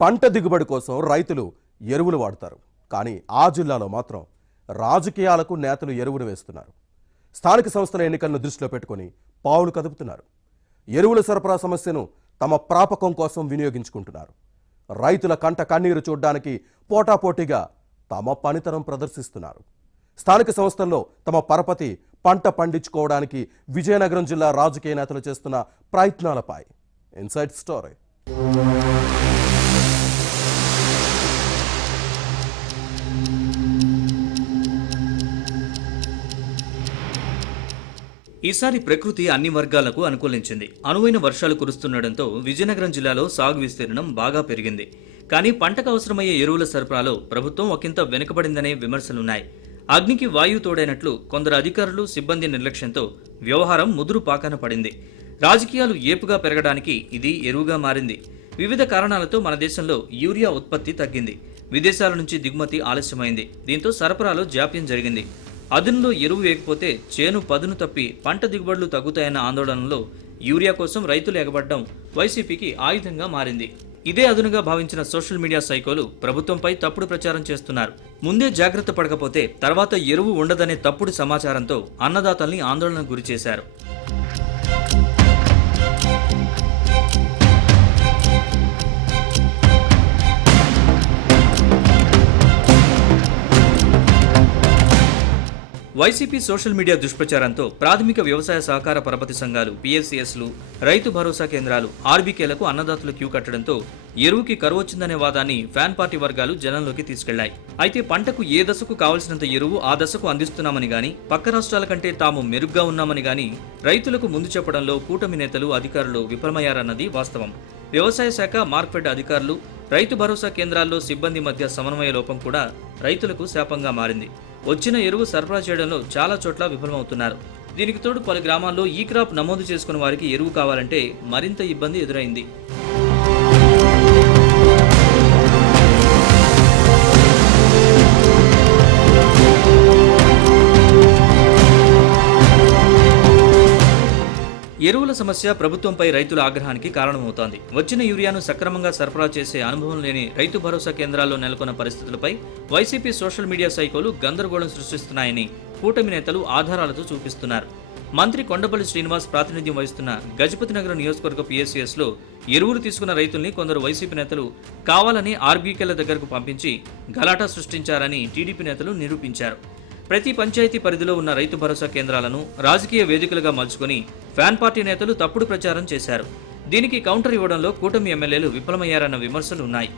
పంట దిగుబడి కోసం రైతులు ఎరువులు వాడతారు. కానీ ఆ జిల్లాలో మాత్రం రాజకీయాలకు నేతలు ఎరువులు వేస్తున్నారు. స్థానిక సంస్థల ఎన్నికలను దృష్టిలో పెట్టుకొని పావులు కదుపుతున్నారు. ఎరువుల సరఫరా సమస్యను తమ ప్రాపకం కోసం వినియోగించుకుంటున్నారు. రైతుల కంట కన్నీరు చూడ్డానికి పోటాపోటీగా తమ పనితనం ప్రదర్శిస్తున్నారు. స్థానిక సంస్థల్లో తమ పరపతి పంట పండించుకోవడానికి విజయనగరం జిల్లా రాజకీయ నేతలు చేస్తున్న ప్రయత్నాలపై ఇన్సైడ్ స్టోరీ. ఈసారి ప్రకృతి అన్ని వర్గాలకు అనుకూలించింది. అనువైన వర్షాలు కురుస్తుండటంతో విజయనగరం జిల్లాలో సాగు విస్తీర్ణం బాగా పెరిగింది. కానీ పంటకు అవసరమయ్యే ఎరువుల సరఫరాలో ప్రభుత్వం ఒకంత వెనుకబడిందనే విమర్శలున్నాయి. అగ్నికి వాయువు తోడైనట్లు కొందరు అధికారులు సిబ్బంది నిర్లక్ష్యంతో వ్యవహారం ముదురు పాకాన పడింది. రాజకీయాలు ఏపుగా పెరగడానికి ఇది ఎరువుగా మారింది. వివిధ కారణాలతో మన దేశంలో యూరియా ఉత్పత్తి తగ్గింది. విదేశాల నుంచి దిగుమతి ఆలస్యమైంది. దీంతో సరఫరాలో జాప్యం జరిగింది. అదునులో ఎరువు వేయకపోతే చేను పదును తప్పి పంట దిగుబడులు తగ్గుతాయన్న ఆందోళనలో యూరియా కోసం రైతులు ఎగబడ్డం వైసీపీకి ఆయుధంగా మారింది. ఇదే అదునుగా భావించిన సోషల్ మీడియా సైకోలు ప్రభుత్వంపై తప్పుడు ప్రచారం చేస్తున్నారు. ముందే జాగ్రత్త పడకపోతే తర్వాత ఎరువు ఉండదనే తప్పుడు సమాచారంతో అన్నదాతల్ని ఆందోళనకు గురిచేశారు. వైసీపీ సోషల్ మీడియా దుష్ప్రచారంతో ప్రాథమిక వ్యవసాయ సహకార పరపతి సంఘాలు, పిఎస్సిఎస్లు, రైతు భరోసా కేంద్రాలు, ఆర్బీకేలకు అన్నదాతలు క్యూ కట్టడంతో ఎరువుకి కరువొచ్చిందనే వాదాన్ని ఫ్యాన్ పార్టీ వర్గాలు జనంలోకి తీసుకెళ్లాయి. అయితే పంటకు ఏ దశకు కావలసినంత ఎరువు ఆ దశకు అందిస్తున్నామని గాని, పక్క రాష్ట్రాల కంటే తాము మెరుగ్గా ఉన్నామని గాని రైతులకు ముందు చెప్పడంలో కూటమి నేతలు, అధికారులు విఫలమయ్యారన్నది వాస్తవం. వ్యవసాయ శాఖ, మార్క్ఫెడ్ అధికారులు, రైతు భరోసా కేంద్రాల్లో సిబ్బంది మధ్య సమన్వయ లోపం కూడా రైతులకు శాపంగా మారింది. వచ్చిన ఎరువు సరఫరా చేయడంలో చాలా చోట్ల విఫలమవుతున్నారు. దీనికి తోడు పలు గ్రామాల్లో ఈ క్రాప్ నమోదు చేసుకున్న వారికి ఎరువు కావాలంటే మరింత ఇబ్బంది ఎదురైంది. ఎరువుల సమస్య ప్రభుత్వంపై రైతుల ఆగ్రహానికి కారణమవుతోంది. వచ్చిన యూరియాను సక్రమంగా సరఫరా చేసే అనుభవం లేని రైతు భరోసా కేంద్రాల్లో నెలకొన్న పరిస్థితులపై వైసీపీ సోషల్ మీడియా సైకోలు గందరగోళం సృష్టిస్తున్నాయని కూటమి నేతలు ఆధారాలతో చూపిస్తున్నారు. మంత్రి కొండపల్లి శ్రీనివాస్ ప్రాతినిధ్యం వహిస్తున్న గజపతినగరం నియోజకవర్గ పిఎస్సిఎస్లో ఎరువులు తీసుకున్న రైతుల్ని కొందరు వైసీపీ నేతలు కావాలని ఆర్బీకేల దగ్గరకు పంపించి గలాటా సృష్టించారని టీడీపీ నేతలు నిరూపించారు. ప్రతి పంచాయతీ పరిధిలో ఉన్న రైతు భరోసా కేంద్రాలను రాజకీయ వేదికలుగా మలుచుకుని ఫ్యాన్ పార్టీ నేతలు తప్పుడు ప్రచారం చేశారు. దీనికి కౌంటర్ ఇవ్వడంలో కూటమి ఎమ్మెల్యేలు విఫలమయ్యారన్న విమర్శలు ఉన్నాయి.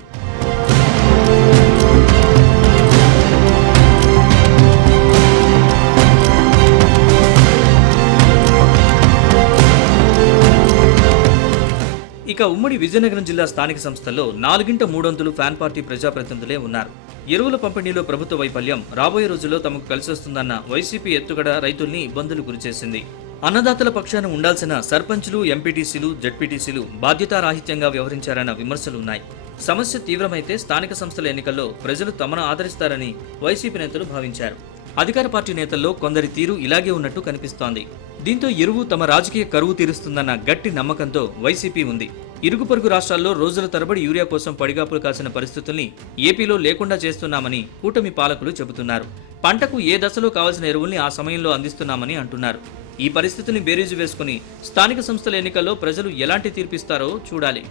ఇక ఉమ్మడి విజయనగరం జిల్లా స్థానిక సంస్థల్లో 4/3 ఫ్యాన్ పార్టీ ప్రజాప్రతినిధులే ఉన్నారు. ఎరువుల పంపిణీలో ప్రభుత్వ వైఫల్యం రాబోయే రోజుల్లో తమకు కలిసొస్తుందన్న వైసీపీ ఎత్తుగడ రైతుల్ని ఇబ్బందులు గురిచేసింది. అన్నదాతల పక్షాన ఉండాల్సిన సర్పంచులు, ఎంపీటీసీలు, జడ్పీటీసీలు బాధ్యతారాహిత్యంగా వ్యవహరించారన్న విమర్శలున్నాయి. సమస్య తీవ్రమైతే స్థానిక సంస్థల ఎన్నికల్లో ప్రజలు తమను ఆదరిస్తారని వైసీపీ నేతలు భావించారు. అధికార పార్టీ నేతల్లో కొందరి తీరు ఇలాగే ఉన్నట్టు కనిపిస్తోంది. దీంతో ఎరువు తమ రాజకీయ కరువు తీరుస్తుందన్న గట్టి నమ్మకంతో వైసీపీ ఉంది. ఇరుగు పొరుగు రాష్ట్రాల్లో రోజుల తరబడి యూరియా కోసం పడిగాపులు కాసిన పరిస్థితుల్ని ఏపీలో లేకుండా చేస్తున్నామని కూటమి పాలకులు చెబుతున్నారు. పంటకు ఏ దశలో కావాల్సిన ఎరువుల్ని ఆ సమయంలో అందిస్తున్నామని అంటున్నారు. ఈ పరిస్థితిని బేరీజు వేసుకుని స్థానిక సంస్థల ఎన్నికల్లో ప్రజలు ఎలాంటి తీర్పిస్తారో చూడాలి.